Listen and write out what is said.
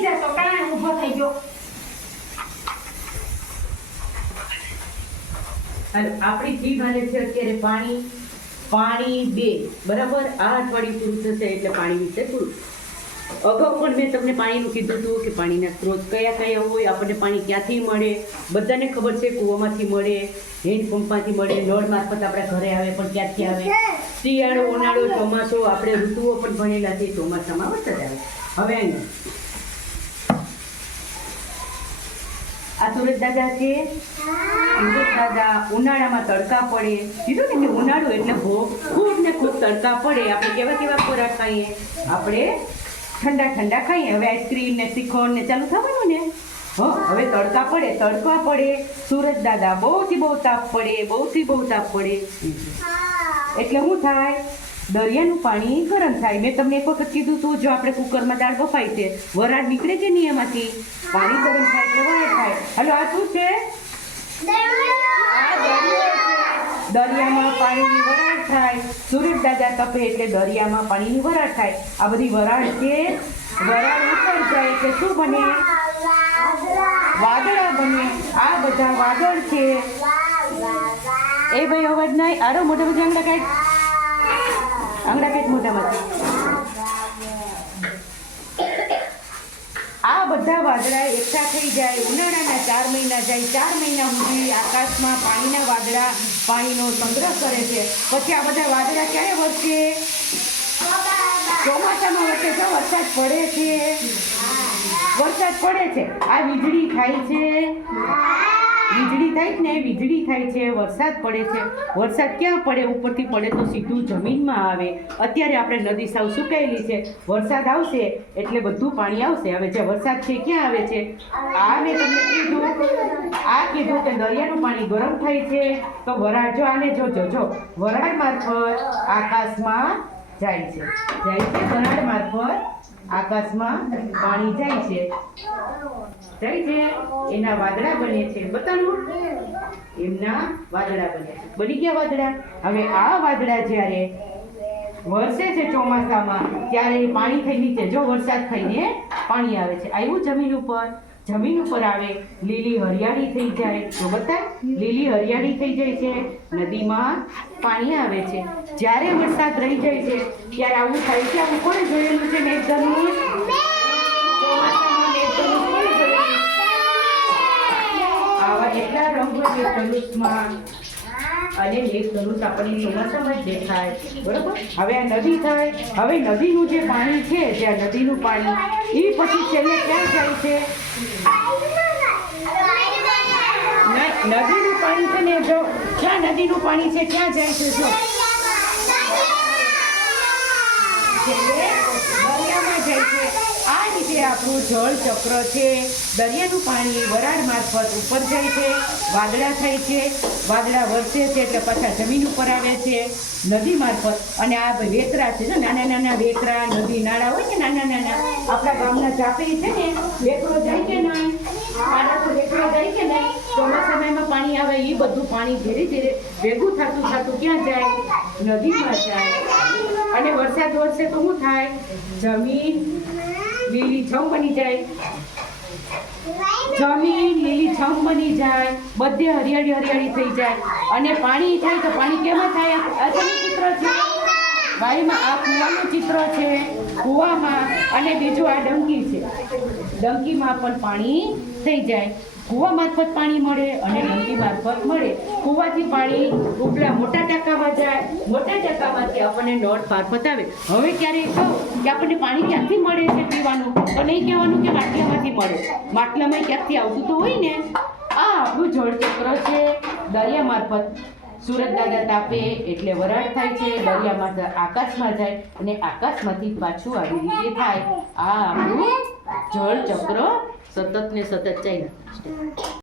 બેસી જા તો કાંઈ ઊભો થઈ ગયો. હાલો આપણી જીભ હાલે છે અત્યારે પાણી 2 બરાબર. આ અઠવાડિયું પૂરું થશે એટલે પાણી વિશે પૂરું. અગાઉ પણ મેં તમને પાણીનું કીધું હતું કે પાણીના સ્ત્રોત કયા કયા હોય, આપણને પાણી ક્યાંથી મળે. બધાને ખબર છે કૂવામાંથી મળે, હેન્ડપંપમાંથી મળે, નળ મારફત આપણા ઘરે આવે, પણ ક્યાંથી આવે? શિયાળો, ઉનાળો, ચોમાસો, આપણે ઋતુઓ પણ ભણેલા છે. ચોમાસામાં વરસાદ આવે. હવે આ સુરજ દાદા છે. સુરજ દાદા ઉનાળામાં તડકા પડે. કીધું ને કે ઉનાળો એટલે ખૂબ ને ખૂબ તડકા પડે. આપણે કેવા કેવા ખોરાક ખાઈએ? આપણે ઠંડા ખાઈએ. હવે આઈસ્ક્રીમ ને શ્રીખંડ ને ચાલુ થવાનું ને. હવે તડકા પડે. સુરજ દાદા બહુથી બહુ તાપ પડે. એટલે શું થાય? દરિયાનું પાણી ગરમ થાય. મેં તમને એક વખત કીધું હતું, જો આપણે કુકરમાં દાળ બફાય છે, વરાળ નીકળે કે નહીં એમાંથી? પાણી ગરમ થાય એટલે વરાળ થાય. હાલો આ શું છે? દરિયામાં પાણીની વરાળ થાય. સૂરજ દાદા તપે એટલે દરિયામાં પાણીની વરાળ થાય. આ બધી વરાળ છે. વરાળ ઉપર જાય એટલે શું બને? વાદળા બને. આ બધા વાદળ છે. એ ભાઈ અવાજ નહીં. આરો મોટા બધા આંગળા કાઢ મોટામાંથી. આ બધા વાદળા એકઠા થઈ જાય. ઉનાળાના 4 મહિના જાય. 4 મહિના સુધી આકાશમાં પાણીના વાદળા પાણીનો સંગ્રહ કરે છે. પછી આ બધા વાદળા ક્યારે વરસે? ચોમાસામાં વરસે. તો વરસાદ પડે છે. આ વીજળી થાય છે. વીજળી થાય છે. વરસાદ પડે છે. વરસાદ ક્યાં પડે? ઉપરથી પડે તો સીધું જમીનમાં આવે. અત્યારે આપણે નદી સાવ સુકાયેલી છે. વરસાદ આવશે એટલે બધું પાણી આવશે. હવે જે વરસાદ છે ક્યાં આવે છે? આ મેં તમને કીધું કે દરિયાનું પાણી ગરમ થાય છે. તો વરાળ જો આને જો વરાળ મારફત આકાશમાં જાય છે. વરાળ મારફત આકાશમાં પાણી જાય છે. એના વાદળા બને છે. બતાવું? એમના વાદળા બને છે. બની ગયા વાદળા. હવે આ વાદળા જ્યારે વરસે છે ચોમાસામાં, ત્યારે પાણી થઈ નીચે જો વરસાદ થઈને પાણી આવે છે. આવ્યું જમીન ઉપર આવે. લીલી હરિયાળી થઈ જાય. તો બતાય, લીલી હરિયાળી થઈ જાય છે. નદીમાં પાણી આવે છે. જ્યારે વરસાદ રહી જાય છે ત્યારે આવું થાય છે. આવું કોણે જોયેલું છે? મેઘધનુષ. આવા એટલા રંગો છે ધનુષમાં. અને મેઘધનુષ આપણને ચોમાસામાં જ દેખાય. બરોબર. હવે આ નદી થાય. હવે નદીનું જે પાણી છે, જે આ નદીનું પાણી, એ પછી છેલ્લે ક્યાં જાય છે? નદીનું પાણી છે ને, જો ક્યાં નદીનું પાણી છે ક્યાં જાય છે? જો છેલ્લે દરિયામાં જાય છે. આ રીતે આપણું જળ ચક્ર છે. દરિયાનું પાણી વરાળ મારફત ઉપર જાય છે. વાદળા થાય છે. વાદળા વરસે છે એટલે પાછા જમીન ઉપર આવે છે નદી મારફત. અને આ વેતરા છે, નાના નાના વેતરા, નદી નાળા હોય ને નાના. આપણા ગામના ચાપડી છે ને, વેતરો જાય કે નહીં? વેતરો જાય કે નહીં? ચોમાસામાં એમાં પાણી આવે. એ બધું પાણી ધીરે ધીરે ભેગું થતું ક્યાં જાય? નદીમાં જાય. અને વરસાદ વરસે તો શું થાય? જમીન લીલીછમ બની જાય. બધે હરિયાળી થઈ જાય. અને પાણી થાય તો પાણી કેમાં થાય? આ ચિત્ર છે વાડીમાં. આ કૂવાનું ચિત્ર છે. કૂવામાં. અને બીજું આ ડંકી છે. ડંકીમાં પણ પાણી થઈ જાય. કૂવા મારફત પાણી મળે અને ડંકી મારફત મળે. કૂવાથી પાણી ઉપલા મોટા ટાંકામાં જાય. મોટા ટાંકામાંથી આપણને નળ મારફત આવે. હવે ક્યારેક કહું કે આપણને પાણી ક્યાંથી મળે છે પીવાનું, તો નહીં કહેવાનું કે માટલામાંથી મળે. માટલામાં ક્યાંથી આવતું તો હોય ને. આ આપણું જળચક્ર છે. દરિયા મારફત સુરજ દાદા તાપે એટલે વરાળ થાય છે. દરિયામાં આકાશમાં જાય અને આકાશમાંથી પાછું આવી રીતે થાય. આ આપણું જળચક્ર સતત ને સતત ચાલ્યા.